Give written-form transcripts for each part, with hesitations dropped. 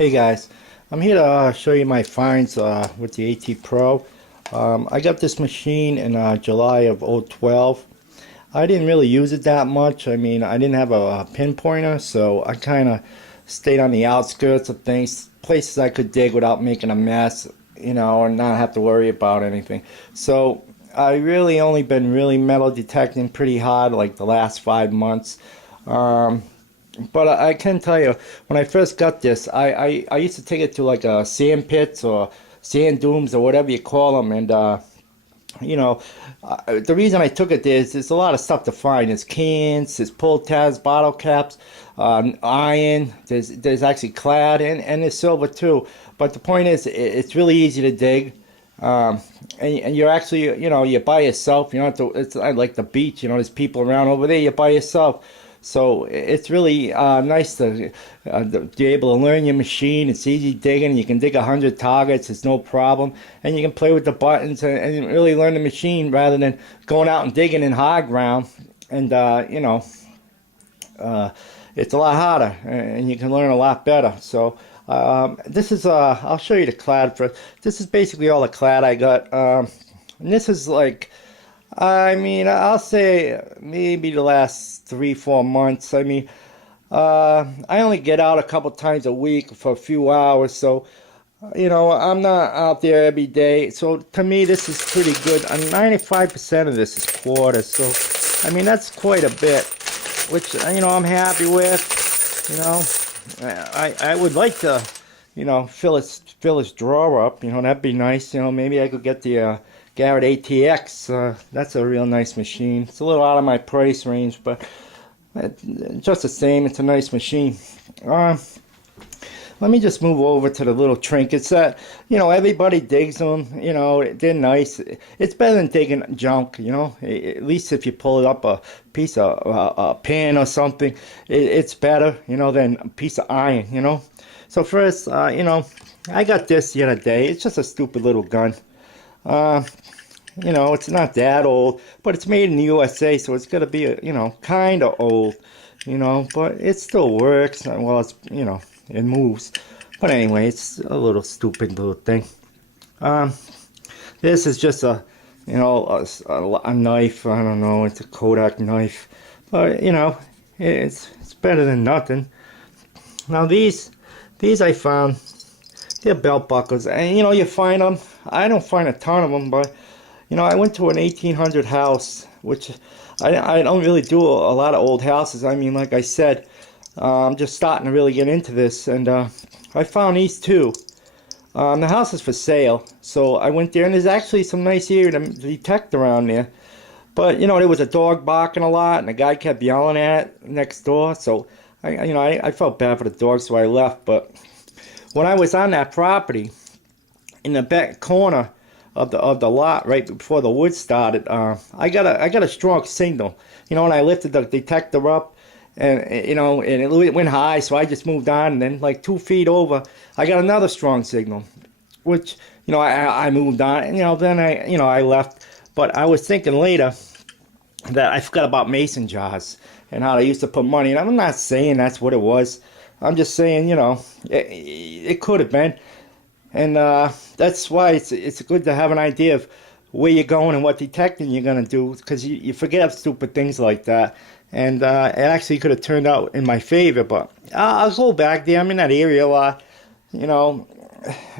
Hey guys, I'm here to show you my finds with the AT Pro. I got this machine in July of 012. I didn't really use it that much. I mean, I didn't have a pinpointer, so I kind of stayed on the outskirts of things, places I could dig without making a mess, and not have to worry about anything. So I really only been really metal detecting pretty hard like the last 5 months. Um, but I can tell you, when I first got this, I used to take it to like sand pits or sand dunes or whatever you call them, and you know, the reason I took it there is there's a lot of stuff to find. There's cans, there's pull tabs, bottle caps, iron. There's actually clad and there's silver too. But the point is, it's really easy to dig. And you're actually, you're by yourself. You don't have to. It's like the beach. There's people around over there. You're by yourself. So it's really nice to be able to learn your machine. It's easy digging. You can dig 100 targets. It's no problem. And you can play with the buttons and really learn the machine rather than going out and digging in hard ground. And, it's a lot harder and you can learn a lot better. So this is, I'll show you the clad first. This is basically all the clad I got. And this is like, I mean, I'll say maybe the last 3, 4 months. I mean, I only get out a couple times a week for a few hours, so I'm not out there every day. So to me, this is pretty good. 95% of this is quarters, so I mean that's quite a bit, which I'm happy with. I would like to, fill his drawer up. That'd be nice. Maybe I could get the Garrett ATX. That's a real nice machine. It's a little out of my price range, but just the same, it's a nice machine. Let me just move over to the little trinkets that, everybody digs them. They're nice. It's better than digging junk, At least if you pull it up a piece of a pan or something, it's better, than a piece of iron. So first, I got this the other day. It's just a stupid little gun. It's not that old, but it's made in the USA, so it's got to be, kind of old, but it still works. Well, it moves. But anyway, it's a little stupid little thing. Um, this is just a knife. I don't know, it's a Kodak knife, but it's better than nothing. Now these I found. They're belt buckles, and you find them. I don't find a ton of them, but I went to an 1800 house, which I don't really do a lot of old houses. I mean, like I said, I'm just starting to really get into this, and I found these two. The house is for sale, so I went there, and there's actually some nice area to detect around there. But there was a dog barking a lot, and the guy kept yelling at it next door. So I felt bad for the dog, so I left. But when I was on that property, in the back corner of the lot, right before the wood started, I got a strong signal. And I lifted the detector up, and and it went high, so I just moved on. And then like 2 feet over, I got another strong signal, which I moved on. And then I left. But I was thinking later that I forgot about mason jars and how they used to put money. And I'm not saying that's what it was. I'm just saying, it could have been. And that's why it's good to have an idea of where you're going and what detecting you're going to do, because you forget stupid things like that. And it actually could have turned out in my favor, but I'll go back there. I'm in that area a lot.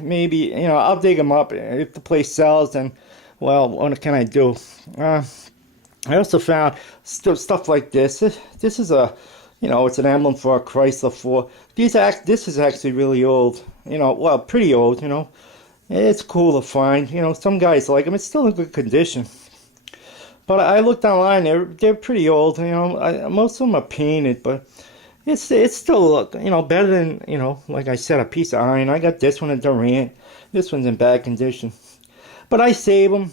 Maybe, I'll dig them up. If the place sells, then, well, what can I do? I also found stuff like this. This is it's an emblem for a Chrysler 4. This is actually really old. Well, pretty old. It's cool to find. Some guys like them. It's still in good condition. But I looked online. They're pretty old. Most of them are painted, but it's still better than like I said, a piece of iron. I got this one at Durant. This one's in bad condition, but I save them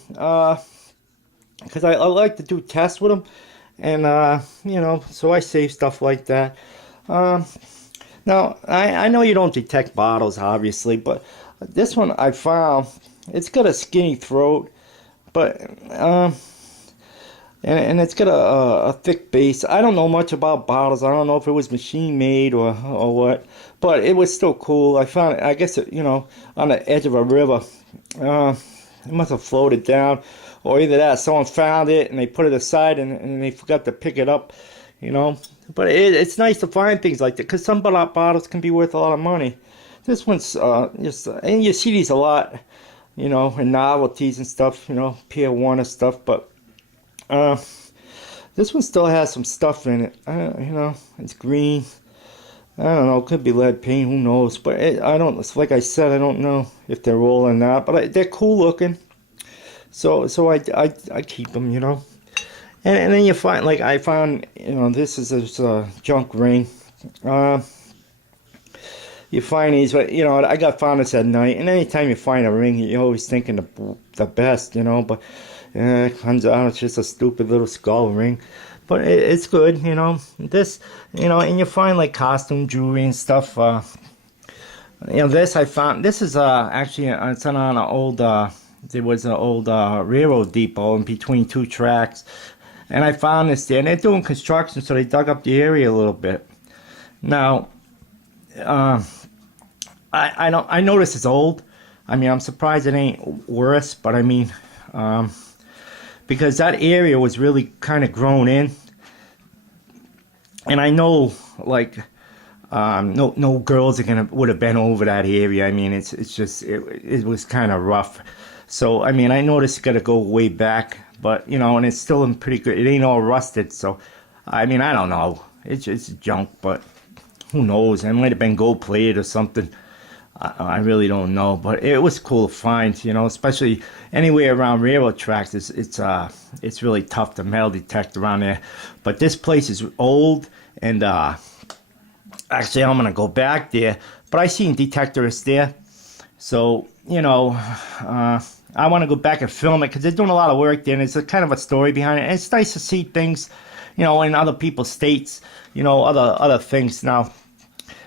because I like to do tests with them. And so I save stuff like that. Now I know you don't detect bottles, obviously, but this one I found, it's got a skinny throat, but and it's got a thick base. I don't know much about bottles. I don't know if it was machine made or what, but it was still cool. I found it, I guess, you know, on the edge of a river. It must have floated down, or either that, someone found it and they put it aside and they forgot to pick it up, you know. But it's nice to find things like that because some bottles can be worth a lot of money. This one's just, and you see these a lot, you know, in novelties and stuff, you know, Pier 1 and stuff, but this one still has some stuff in it. You know, it's green. I don't know. It could be lead paint. Who knows? But I don't. Like I said, I don't know if they're roll or not. But they're cool looking. So I keep them. You know. And then you find, like I found, you know, this is a junk ring. You find these, but you know, I got found this at night. And anytime you find a ring, you're always thinking the best, you know. But it comes out, it's just a stupid little skull ring. But it's good, you know. This, you know, and you find like costume jewelry and stuff. You know, this I found. This is actually it's on an old. There was an old railroad depot in between two tracks, and I found this there. And they're doing construction, so they dug up the area a little bit. Now, I notice it's old. I mean, I'm surprised it ain't worse. But I mean, because that area was really kind of grown in, and I know like no girls would have been over that area. I mean, it's just it was kind of rough. So I mean, I noticed you got to go way back, but you know, and it's still in pretty good. It ain't all rusted, so I mean, I don't know. It's junk, but who knows? It might have been gold plated or something. I really don't know, but it was cool to find, you know, especially anywhere around railroad tracks. It's really tough to metal detect around there. But this place is old, and actually I'm gonna go back there. But I seen detectorists there, so you know, I want to go back and film it because they're doing a lot of work there, and it's a kind of a story behind it. And it's nice to see things, you know, in other people's states, you know, other things. Now,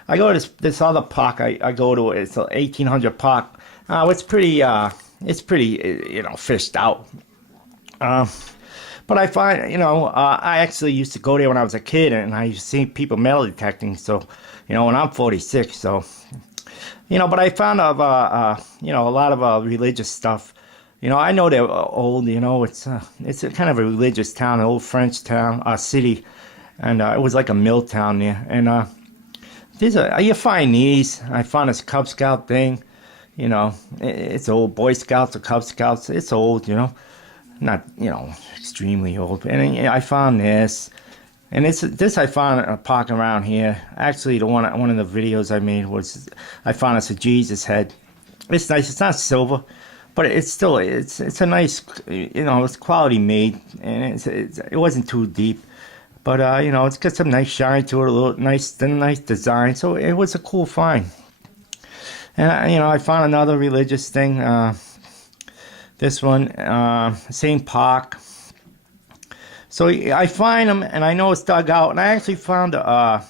I go to this other park. I go to, it's an 1800 park. It's pretty you know, fished out. But I find, you know, I actually used to go there when I was a kid, and I used to see people metal detecting. So, you know, and I'm 46, so you know. But I found you know, a lot of religious stuff. You know, I know they're old. You know, it's a kind of a religious town, an old French town, city, and it was like a mill town there, and you find these. I found this Cub Scout thing. You know, it's old. Boy Scouts or Cub Scouts. It's old, you know. Not, you know, extremely old. And I found this. And this I found a park around here. Actually, one of the videos I made was, I found it's a Jesus head. It's nice. It's not silver, but it's still, it's a nice, you know, it's quality made. And it wasn't too deep. But, you know, it's got some nice shine to it, a little nice design. So it was a cool find. And, you know, I found another religious thing. This one, same park. So I find them, and I know it's dug out. And I actually found a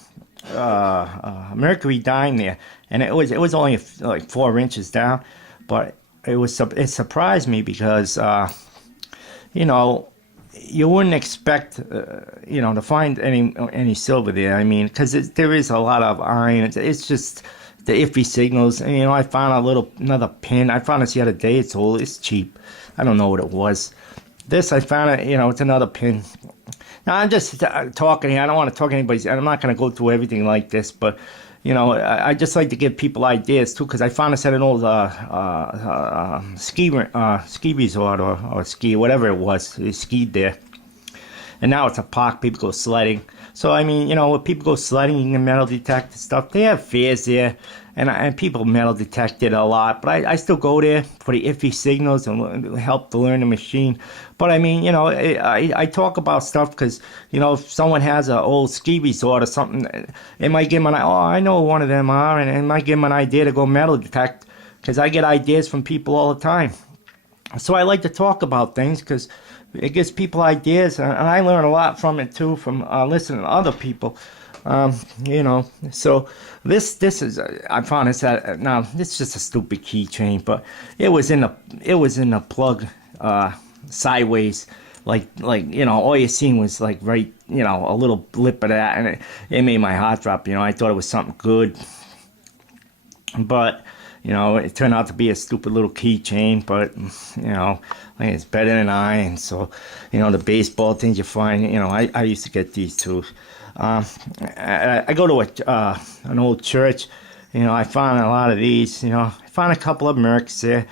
mercury dime there. And it was only like 4 inches down. But it surprised me because, you know, you wouldn't expect, you know, to find any silver there. I mean, because there is a lot of iron. It's just the iffy signals. And, you know, I found another pin. I found this the other day. It's old. It's cheap. I don't know what it was. This, I found it, you know, it's another pin. Now, I'm just talking here. I don't want to talk to anybody. I'm not going to go through everything like this, but, you know, I just like to give people ideas, too, because I found this at an old ski resort or ski, whatever it was. They skied there. And now it's a park. People go sledding. So, I mean, you know, when people go sledding, you can metal detect stuff. They have fairs there, and people metal detect it a lot. But I still go there for the iffy signals and help to learn the machine. But, I mean, you know, I talk about stuff because, you know, if someone has an old ski resort or something, it might give them I know one of them are, and it might give them an idea to go metal detect because I get ideas from people all the time. So I like to talk about things because it gives people ideas, and I learn a lot from it too, from listening to other people. You know, so this is I found this at now. This is just a stupid keychain, but it was in the plug sideways, like you know, all you seen was like right, you know, a little blip of that, and it made my heart drop. You know, I thought it was something good. But it turned out to be a stupid little keychain. But I think it's better than iron. So the baseball things you find. I used to get these too. Um, I go to an old church. I found a lot of these. I found a couple of Mercs there.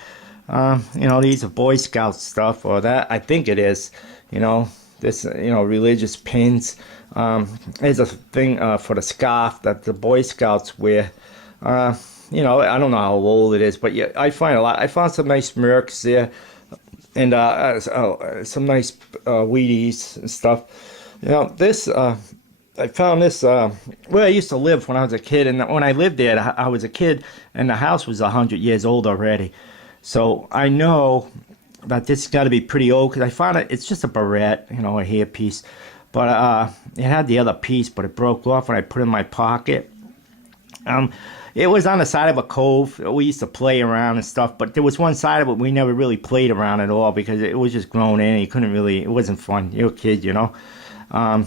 These are Boy Scout stuff, or that I think it is. You know, this religious pins. There's a thing for the scarf that the Boy Scouts wear. I don't know how old it is, but yeah, I find a lot. I found some nice Mercs there, and some nice Wheaties and stuff. This I found this where I used to live when I was a kid, and when I lived there, I was a kid, and the house was 100 years old already. So I know that this has got to be pretty old because I found it. It's just a barrette, a hairpiece, but it had the other piece, but it broke off, and I put it in my pocket. Um, it was on the side of a cove. We used to play around and stuff, but there was one side of it we never really played around at all because it was just grown in. You couldn't really. It wasn't fun. You're a kid. Um,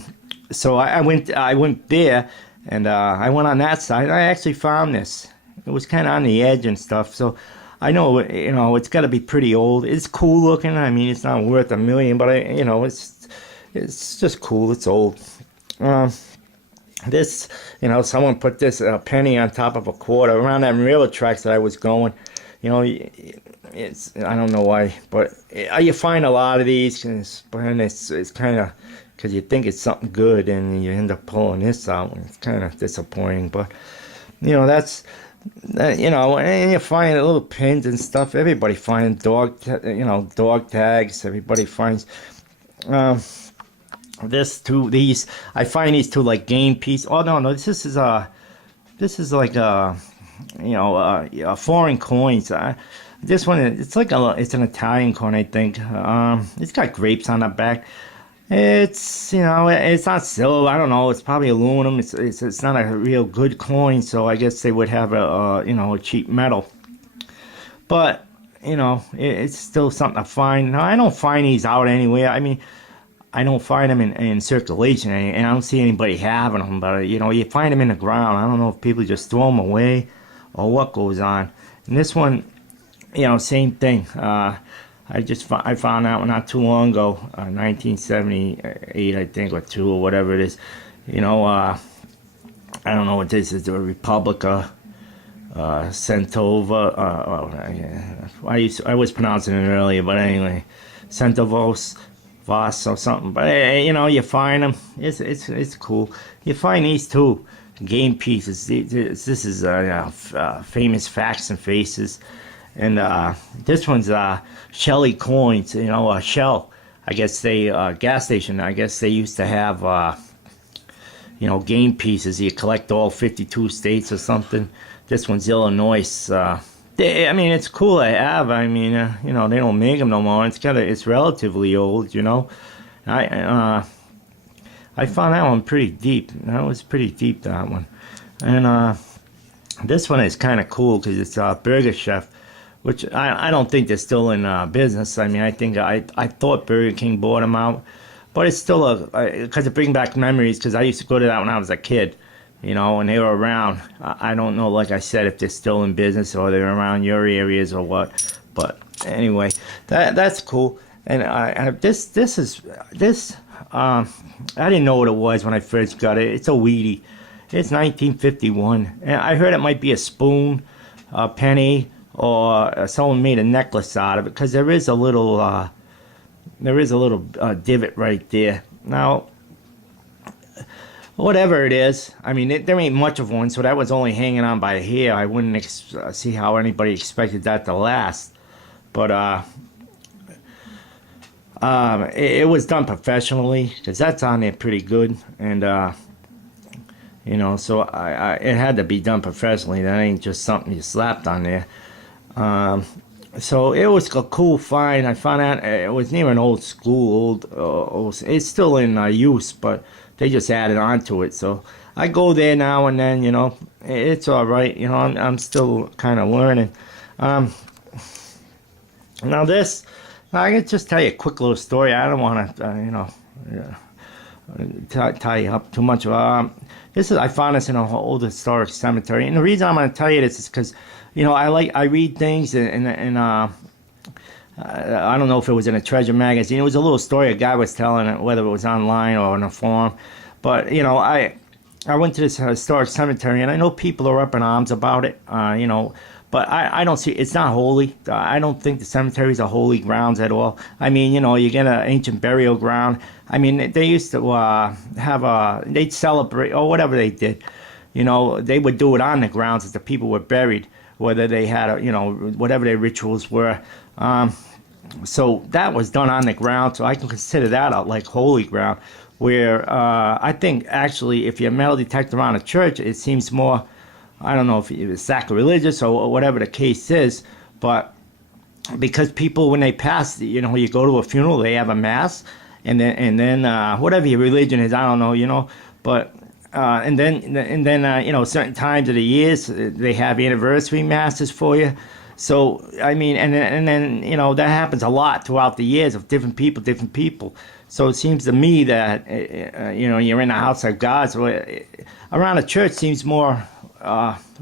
so I went there, and I went on that side. I actually found this. It was kind of on the edge and stuff. So I know it's got to be pretty old. It's cool looking. I mean, it's not worth a million, but it's just cool. It's old. Um, this, someone put this penny on top of a quarter around that railroad tracks that I was going. You know, it's I don't know why, but you find a lot of these, and it's kind of because you think it's something good, and you end up pulling this out, and it's kind of disappointing. But that's and you find little pins and stuff. Everybody finds dog tags. Everybody finds. Um, this too. These I find these two like game piece. Oh no, this is like foreign coins. This one it's an Italian coin, I think. It's got grapes on the back. It's not silver. I don't know. It's probably aluminum. It's not a real good coin, so I guess they would have a cheap metal. But it's still something to find. Now, I don't find these out anywhere. I mean, I don't find them in circulation, and I don't see anybody having them. But you find them in the ground. I don't know if people just throw them away or what goes on. And this one, same thing. I found that one not too long ago, 1978, I think, or two, or whatever it is. I don't know what this is. The Republica Centova. I was pronouncing it earlier, but anyway, Centovos. Voss or something, but you find them. It's cool. You find these two game pieces. This is famous Facts and Faces, and this one's Shelly coins. A Shell. I guess they gas station. I guess they used to have game pieces. You collect all 52 states or something. This one's Illinois. I mean, it's cool to have. I mean, they don't make them no more. It's relatively old. I found that one pretty deep. That was pretty deep, that one. And this one is kind of cool because it's Burger Chef, which I don't think they're still in business. I mean, I thought Burger King bought them out, but it's still because it brings back memories. Because I used to go to that when I was a kid. And they were around. I don't know, like I said, if they're still in business or they're around your areas or what. But anyway, that's cool. And I didn't know what it was when I first got it. It's a Wheatie. It's 1951, and I heard it might be a spoon, a penny, or someone made a necklace out of it because there is a little divot right there. Now, whatever it is, I mean, there ain't much of one, so that was only hanging on by a hair. I wouldn't see how anybody expected that to last. But it was done professionally, because that's on there pretty good. And, so it had to be done professionally. That ain't just something you slapped on there. So it was a cool find. I found out it was near an old school. It's still in use, but they just added on to it. So I go there now and then. It's all right. I'm still kind of learning. Now this, I can just tell you a quick little story. I don't want to, tie you up too much. This is I found this in an old historic cemetery, and the reason I'm going to tell you this is because, I read things and I don't know if it was in a treasure magazine. It was a little story a guy was telling it, whether it was online or in a forum. But I went to this historic cemetery, and I know people are up in arms about it. But I don't see it's not holy. I don't think the cemeteries are holy grounds at all. I mean, you get an ancient burial ground. I mean, they used to they'd celebrate or whatever they did. They would do it on the grounds as the people were buried, whether they had, whatever their rituals were. So that was done on the ground, so I can consider that like holy ground. Where I think actually, if you're a metal detector around a church, it seems more. I don't know if it's sacrilegious or whatever the case is, but because people when they pass, you go to a funeral, they have a mass, and then whatever your religion is, I don't know, but. And then certain times of the years they have anniversary masses for you. So I mean, and then that happens a lot throughout the years of different people. So it seems to me that you're in the house of God. So around a church seems more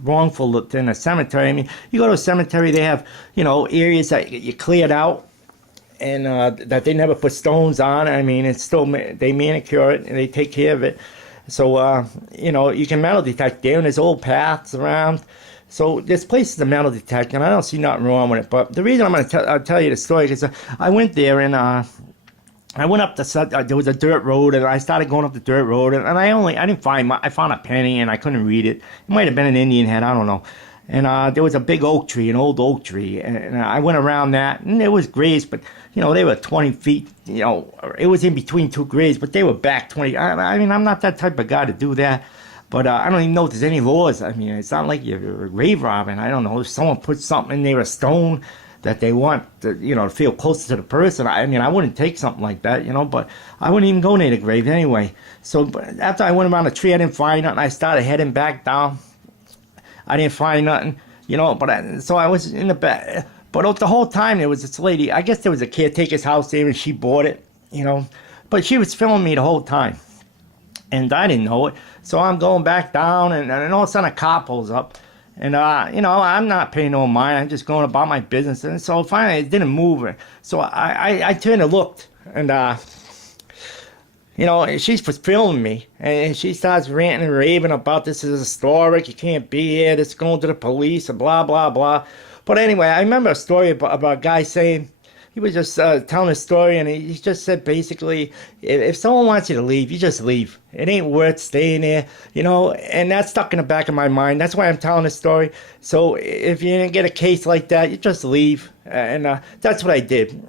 wrongful than a cemetery. I mean, you go to a cemetery, they have areas that you cleared out. And that they never put stones on. I mean, it's still they manicure it and they take care of it. So, you can metal detect there, and there's old paths around. So this place is a metal detector, and I don't see nothing wrong with it. But the reason I'm going to tell you the story is I went there, and I went up there was a dirt road, and I started going up the dirt road, and I didn't find I found a penny, and I couldn't read it. It might have been an Indian head, I don't know. And there was a big oak tree, an old oak tree, and I went around that, and there was graves, but they were 20 feet. It was in between two graves, but they were back 20. I mean, I'm not that type of guy to do that, but I don't even know if there's any laws. I mean, it's not like you're grave robbing. I don't know if someone puts something in there, a stone that they want to feel closer to the person. I mean, I wouldn't take something like that, but I wouldn't even go near the grave anyway. So after I went around the tree, I didn't find nothing. I started heading back down. I didn't find nothing, so I was in the back. But the whole time there was this lady, I guess there was a caretaker's house there and she bought it, But she was filming me the whole time. And I didn't know it. So I'm going back down and all of a sudden a cop pulls up. And, I'm not paying no mind. I'm just going about my business. And so finally it didn't move. So I turned and looked. And, she's filming me, and she starts ranting and raving about this is historic, you can't be here, this is going to the police, and blah, blah, blah. But anyway, I remember a story about a guy saying, he was just telling a story, and he just said basically, if someone wants you to leave, you just leave. It ain't worth staying there, and that's stuck in the back of my mind. That's why I'm telling this story. So if you didn't get a case like that, you just leave, and that's what I did.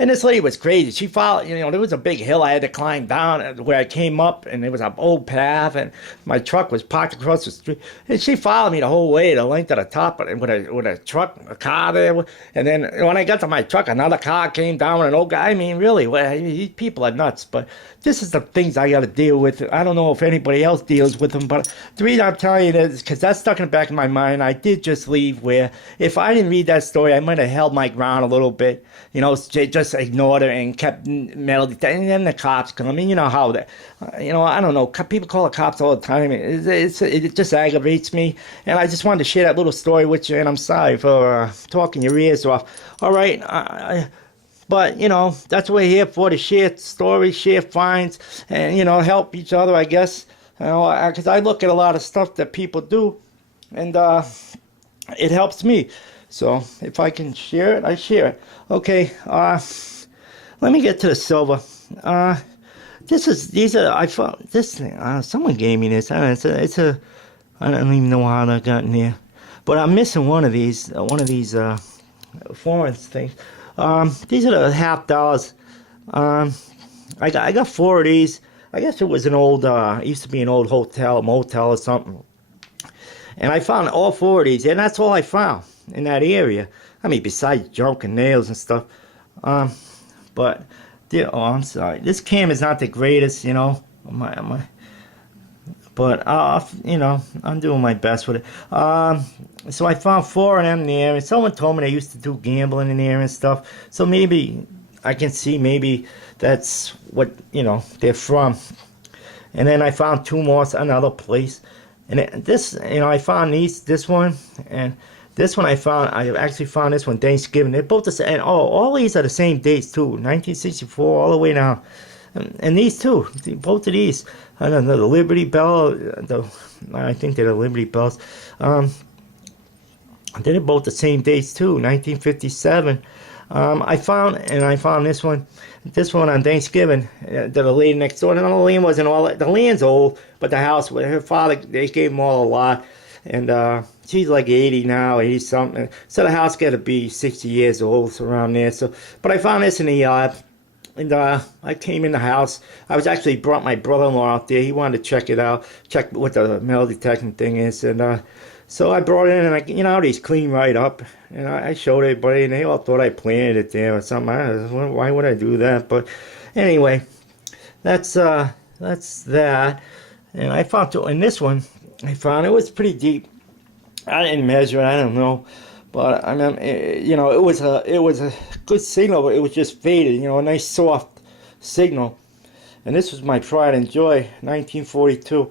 And this lady was crazy. She followed, there was a big hill I had to climb down where I came up, and there was an old path, and my truck was parked across the street. And she followed me the whole way, the length of the top, with a truck, a car there. And then when I got to my truck, another car came down with an old guy. I mean, really, these people are nuts. But this is the things I got to deal with. I don't know if anybody else deals with them, but the reason I'm telling you this is because that's stuck in the back of my mind. I did just leave where if I didn't read that story, I might have held my ground a little bit. Just ignored her and kept metal detecting. And then the cops come. I mean, you know how that. I don't know. People call the cops all the time. It just aggravates me. And I just wanted to share that little story with you. And I'm sorry for talking your ears off. All right. But, that's what we're here for, to share stories, share finds, and, help each other, I guess. Because I look at a lot of stuff that people do, and it helps me. So if I can share it, I share it. Okay, let me get to the silver. I found this thing. Someone gave me this. I don't even know how that got in here. But I'm missing one of these foreign things. These are the $50. I got 4 of these. I guess it was an old, it used to be an old hotel, motel or something. And I found all 4 of these, and that's all I found in that area. I mean, besides junk and nails and stuff. But, I'm sorry. This cam is not the greatest, but, I'm doing my best with it. So I found 4 of them there, and someone told me they used to do gambling in there and stuff. So maybe I can see maybe that's what, they're from. And then I found two more at another place. And this, I found this one, and this one I actually found this one Thanksgiving. They're both the same, and all these are the same dates too, 1964 all the way now. And these two, both of these, I don't know, the Liberty Bell, I think they're the Liberty Bells. They're both the same dates too, 1957. I found this one on Thanksgiving. The lady next door. And the land wasn't all. The land's old, but the house. Her father, they gave them all a lot, and she's like 80 now, 80 something. So the house got to be 60 years old, so around there. So, but I found this in the yard, and I came in the house. I was actually brought my brother-in-law out there. He wanted to check it out, check what the metal detecting thing is, and so I brought it in, and these clean right up, and I showed everybody, and they all thought I planted it there or something. Why would I do that? But anyway, that's that. And I found in this one, it was pretty deep. I didn't measure it, I don't know, but I mean, it was a good signal, but it was just faded. A nice soft signal. And this was my pride and joy, 1942.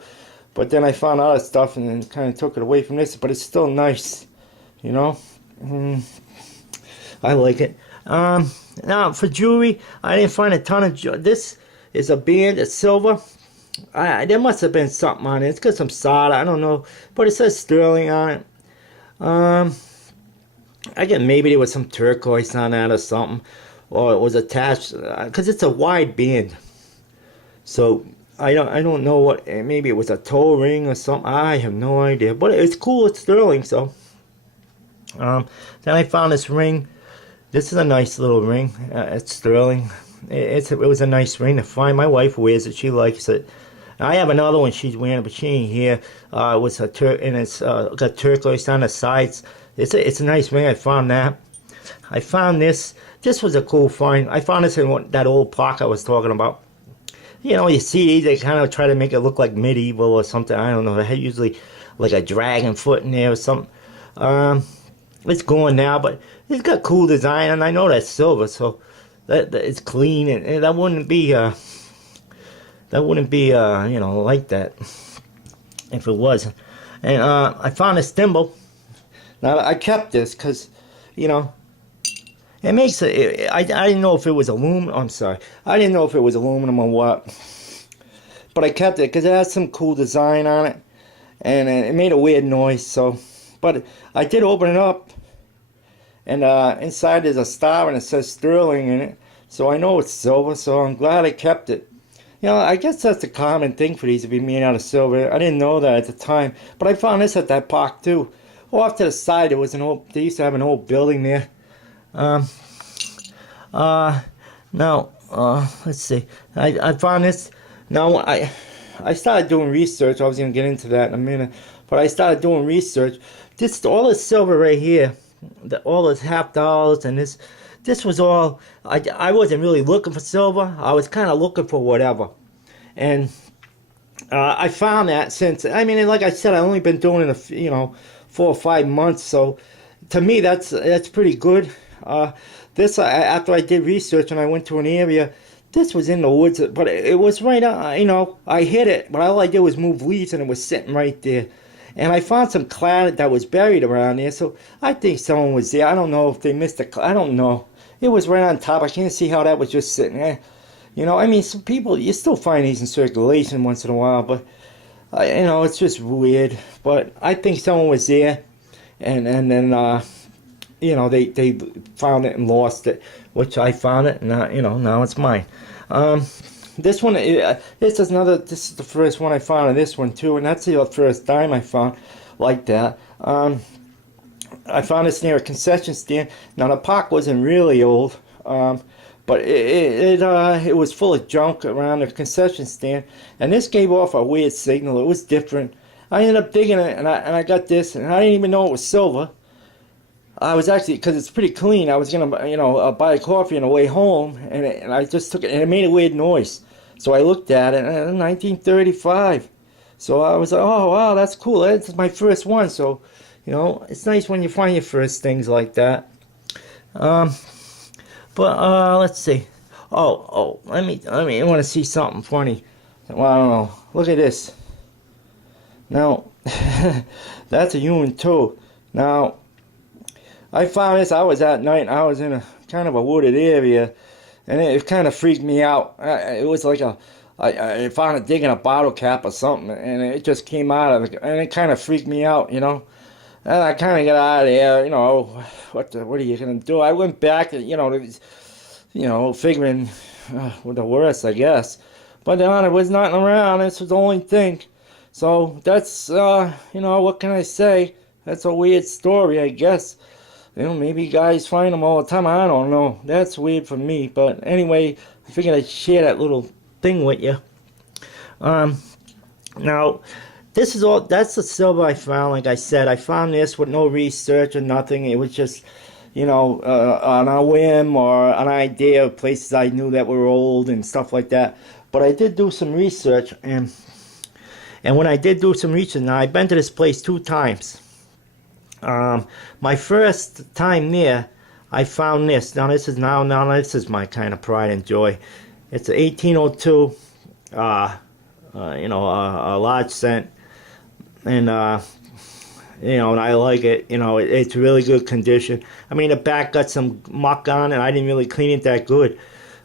But then I found other stuff and then kind of took it away from this. But it's still nice, I like it. Now, for jewelry, I didn't find a ton of jewelry. This is a band, it's silver. There must have been something on it. It's got some solder, I don't know. But it says sterling on it. I guess maybe there was some turquoise on that or something. Or it was attached, because it's a wide band. So I don't know what, maybe it was a toe ring or something. I have no idea, but it's cool. It's sterling. So then I found this ring. This is a nice little ring. It's sterling. It was a nice ring to find. My wife wears it. She likes it. I have another one she's wearing, but she ain't here. It was and it's got turquoise on the sides. It's a nice ring. I found that. I found this. This was a cool find. I found this in that old park I was talking about. You see, they kind of try to make it look like medieval or something. I don't know. They had usually like a dragon foot in there or something. It's going now, but it's got cool design, and I know that's silver, so that it's clean, and that wouldn't be like that if it wasn't. And I found this thimble. Now I kept this because, it makes it. I didn't know if it was aluminum. I'm sorry. I didn't know if it was aluminum or what. But I kept it because it has some cool design on it, and it made a weird noise. So, but I did open it up, and inside there's a star and it says sterling in it. So I know it's silver. So I'm glad I kept it. I guess that's a common thing for these to be made out of silver. I didn't know that at the time, but I found this at that park too. Off to the side, there was they used to have an old building there. Now, let's see. I found this. Now, I started doing research. I was going to get into that in a minute. But I started doing research. All this silver right here, all those $50 and this was all, I wasn't really looking for silver. I was kind of looking for whatever. And I found that since, like I said, I've only been doing it, 4 or 5 months. So to me, that's pretty good. This, after I did research and I went to an area, this was in the woods, but it was right on, I hit it, but all I did was move leaves and it was sitting right there. And I found some clad that was buried around there, so I think someone was there. I don't know if they missed it. I don't know. It was right on top. I can't see how that was just sitting there. Some people, you still find these in circulation once in a while, but, it's just weird. But I think someone was there, and then, they found it and lost it, which I found it, and now it's mine. This one, this is the first one I found of this one too, and that's the first time I found like that. I found this near a concession stand. Now the park wasn't really old, but it was full of junk around the concession stand, and this gave off a weird signal. It was different. I ended up digging it, and I got this, and I didn't even know it was silver. I was actually, because it's pretty clean, I was going to, buy a coffee on the way home, and I just took it, and it made a weird noise. So I looked at it, and 1935. So I was like, oh, wow, that's cool. That's my first one. So, it's nice when you find your first things like that. But let's see. I want to see something funny. Well, I don't know. Look at this. Now, that's a human toe. Now, I found this. I was at night. And I was in a kind of a wooded area, and it kind of freaked me out. It was like I found it digging a bottle cap or something, and it just came out of it, and it kind of freaked me out, you know. And I kind of got out of there, you know. What are you gonna do? I went back, figuring with the worst, I guess. But then there was nothing around. This was the only thing. So that's what can I say? That's a weird story, I guess. Maybe guys find them all the time. I don't know. That's weird for me. But anyway, I figured I'd share that little thing with you. Now, this is all. That's the silver I found. Like I said, I found this with no research or nothing. It was just, on a whim or an idea of places I knew that were old and stuff like that. But I did do some research, and when I did do some research, now I've been to this place 2 times. My first time there, I found this. Now this is my kind of pride and joy. It's an 1802, a large cent, and and I like it. It's really good condition. I mean, the back got some muck on it. I didn't really clean it that good,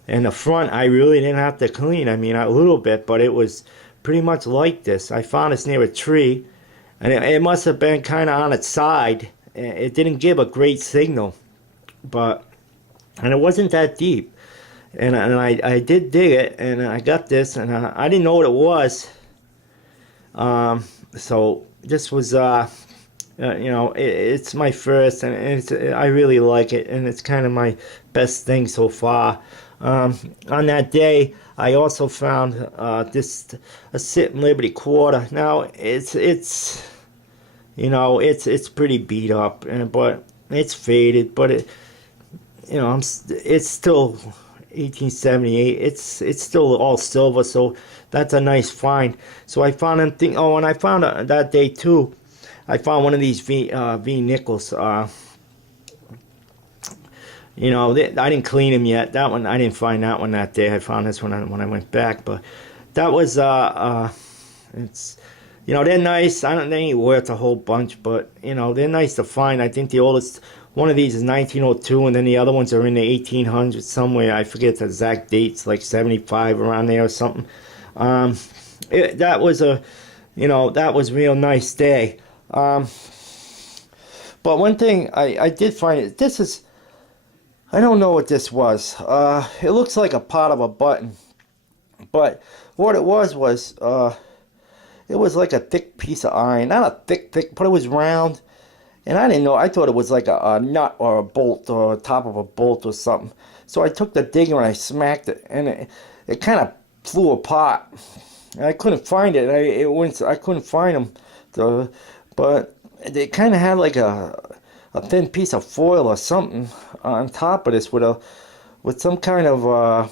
and the front I really didn't have to clean. I mean, a little bit, but it was pretty much like this. I found this near a tree. And it must have been kind of on its side. It didn't give a great signal, and it wasn't that deep. And I did dig it, and I got this, and I didn't know what it was. So this was, it's my first, and I really like it, and it's kind of my best thing so far. On that day, I also found a Sit and Liberty quarter. Now it's pretty beat up, but it's faded. But it's still 1878. It's still all silver, so that's a nice find. So I found them. And I found that day too. I found one of these V nickels. I didn't clean them yet. That one I didn't find that one that day. I found this one when I went back, but that was it's they're nice. I don't think ain't worth a whole bunch, but they're nice to find. I think the oldest one of these is 1902, and then the other ones are in the 1800s somewhere. I forget the exact dates, like 75 around there or something. That was that was a real nice day. But one thing I did find, I don't know what this was. It looks like a part of a button, but what it was it was like a thick piece of iron. Not a thick, but it was round. And I didn't know. I thought it was like a nut or a bolt or top of a bolt or something. So I took the digger and I smacked it, and it kind of flew apart. And I couldn't find it. I couldn't find them. But it kind of had like a thin piece of foil or something on top of this with some kind of I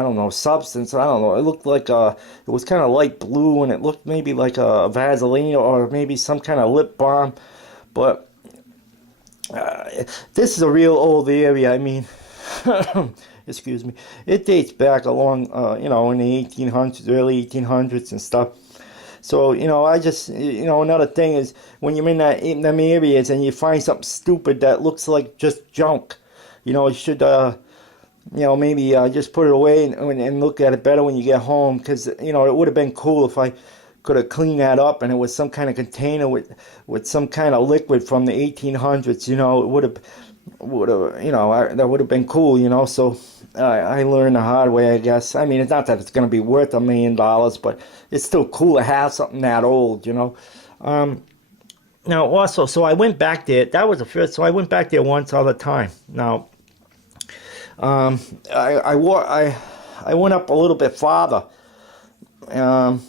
don't know, substance. I don't know. It looked like it was kind of light blue, and it looked maybe like a Vaseline or maybe some kind of lip balm. But this is a real old area. I mean, excuse me. It dates back along, in the 1800s, early 1800s and stuff. So, I just, another thing is when you're in them areas and you find something stupid that looks like just junk, you should, maybe just put it away and look at it better when you get home, because, it would have been cool if I could have cleaned that up and it was some kind of container with some kind of liquid from the 1800s. It would have that would have been cool. So I learned the hard way, I guess. I mean, it's not that it's going to be worth $1 million, but it's still cool to have something that old. Now also, so I went back there. That was the first. So I went back there once all the time. Now I went up a little bit farther, and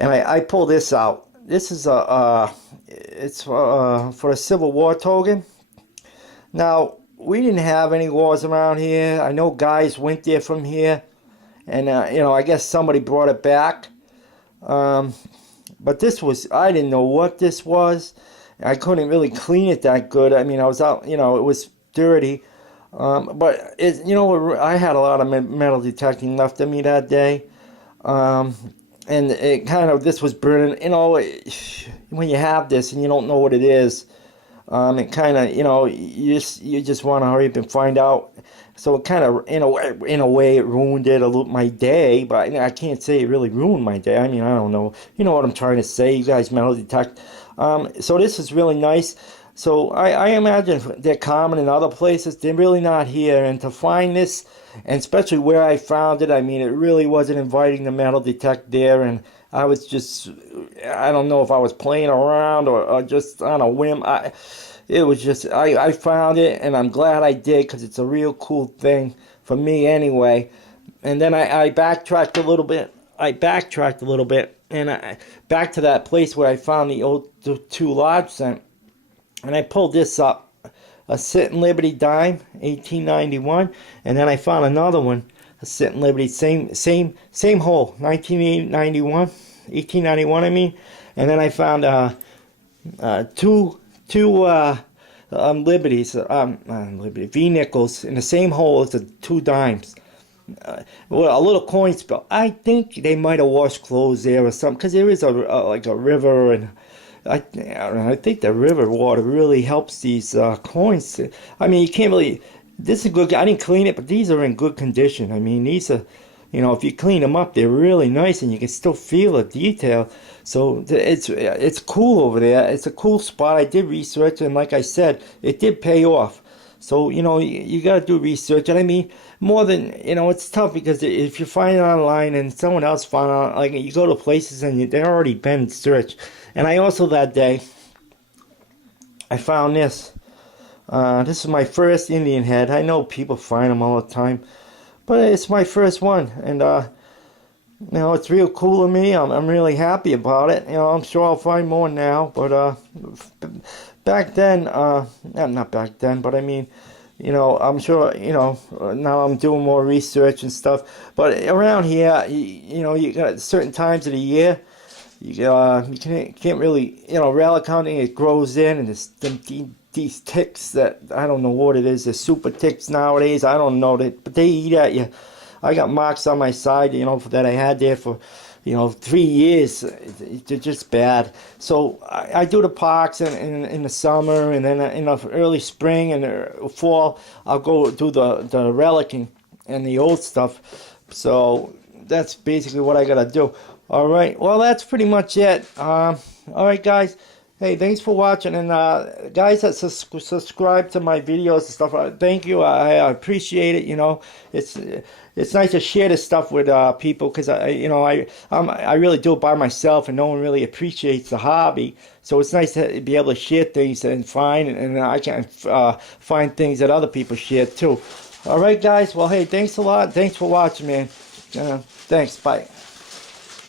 I pulled this out. This is it's for a Civil War token. Now, we didn't have any wars around here. I know guys went there from here, and I guess somebody brought it back. But this was, I didn't know what this was. I couldn't really clean it that good. I mean, I was out, it was dirty. But I had a lot of metal detecting left in me that day. Um, and it kind of, this was burning, you know, when you have this and you don't know what it is, it kind of, you know, you just want to hurry up and find out. So it kind of, in a way, it ruined it a little, my day. But I can't say it really ruined my day. I mean, I don't know. You know what I'm trying to say. You guys metal detect. So this is really nice. So I imagine they're common in other places. They're really not here. And to find this, and especially where I found it, I mean, it really wasn't inviting the metal detect there. And I was just, I don't know if I was playing around or just on a whim. It was just, I found it, and I'm glad I did, because it's a real cool thing for me anyway. And then I backtracked a little bit. And back to that place where I found the two large cent. And I pulled this up, a Sitting Liberty dime, 1891, and then I found another one, a Sitting Liberty, same hole, 1991, 1891. I mean, and then I found two Liberties, Liberty V nickels in the same hole as the two dimes. Well, a little coin spill. I think they might have washed clothes there or something, because there is like a river, and I think the river water really helps these coins. I mean, you can't really. This is good. I didn't clean it, but these are in good condition. I mean, these are, you know, if you clean them up, they're really nice, and you can still feel the detail. So it's cool over there. It's a cool spot. I did research, and like I said, it did pay off. So, you know, you got to do research. And I mean, more than, you know, it's tough, because if you find it online and someone else found out, like, you go to places and they're already been searched. And I also, that day, I found this. This is my first Indian head. I know people find them all the time, but it's my first one. And, you know, it's real cool to me. I'm really happy about it. You know, I'm sure I'll find more now. But back then, not back then, but I mean, you know, I'm sure, you know, now I'm doing more research and stuff. But around here, you know, you got certain times of the year, you can't really, you know, relic hunting, it grows in, and there's these ticks that, I don't know what it is. They're super ticks nowadays. I don't know, but they eat at you. I got marks on my side, you know, that I had there for, you know, 3 years. They're just bad. So I do the parks in the summer, and then in the early spring and the fall, I'll go do the relicking and the old stuff. So that's basically what I gotta do. All right. Well, that's pretty much it. All right, guys. Hey, thanks for watching, and guys that subscribe to my videos and stuff, thank you. I appreciate it. You know, it's nice to share this stuff with people, because I really do it by myself, and no one really appreciates the hobby. So it's nice to be able to share things and find, and I can find things that other people share too. All right, guys. Well, hey, thanks a lot. Thanks for watching, man. Thanks. Bye.